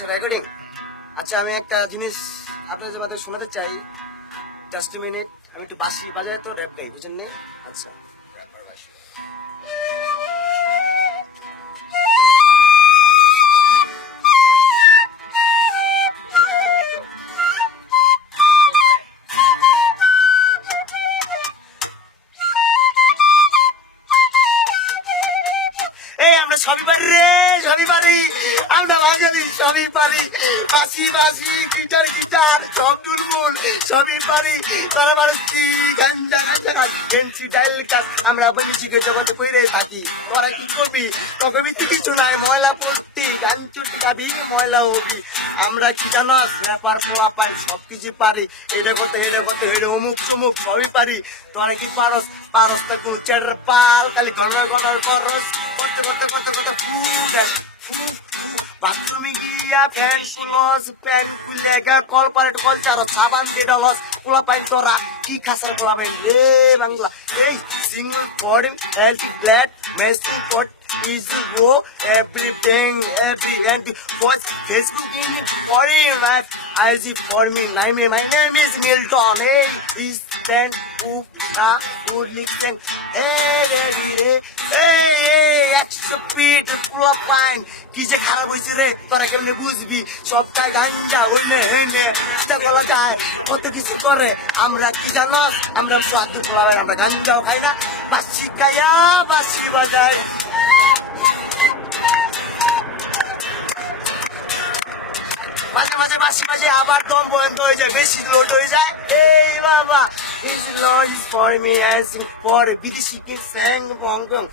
আছে রেকর্ডিং। আচ্ছা আমি একটা জিনিস আপনাদের মাঝে শোনাতে চাই, জাস্ট মিনিট। আমি একটু বাঁশি বাজাই তো র্যাপ গাই, বুঝেন নি? আচ্ছা এই আমরা সবই পারি রে, সবই পারি, আমরা বাঙালি সবই পারি। বাঁশি বাঁশি, গিটার গিটার, সব দুর্বল সবই পারি। তারা মারছি গাঞ্জা গাঞ্জা গাছ, গেঞ্জি টাইল কাজ, আমরা বলেছি জগতে পইরে থাকি। তোরা কি করবি? তোকে বিচ্ছি কিছু নাই, ময়লা পড়তি গান চুটি খাবি, ময়লা হবি। আমরা কি জানো, স্ন্যাপার পোলা পাই, সবকিছু পারি। এটা করতে এটা অমুক চুমুক সবই পারি। তোরা কি পারস? পারস না কোন চেটার পাল, খালি ঘনর ঘনর করস, করতে করতে করতে করতে ফুল বাথরুমে গিয়া প্যান্ট খুলস, প্যান্ট খুলে কল পারেট কল চারো, সাবান তেডলস। পোলা পাই তোরা কি খাসার পোলা পাই রে বাংলা। এই সিঙ্গল ফর্ডিং হেলথ ফ্ল্যাট মেসিং পট is go everything every and watch Facebook in foreign life. I see for me my name is Milton. Hey is stand up na good listen. Hey একশো ফিট পুলা পাইন কি যে খারাপ হয়েছে রে, তোরা কেমনে বুঝবি? সবটাই গাঞ্জা হইলে হইলে চেষ্টা করা যায়, কত কিছু করে। আমরা কি জানো, আমরা সাধু পোলা পাইন, আমরা গাঞ্জাও খাই না, বাসি খাইয়া বাসি বাজাই। মাঝে মাঝে বাসি বাজে আবার দম বন্ধ হয়ে যায়, বেশি লোড হয়ে যায়। এই বাবা, His Lord is for me and sing for বিদেশি কি স্যাং বঙ্গং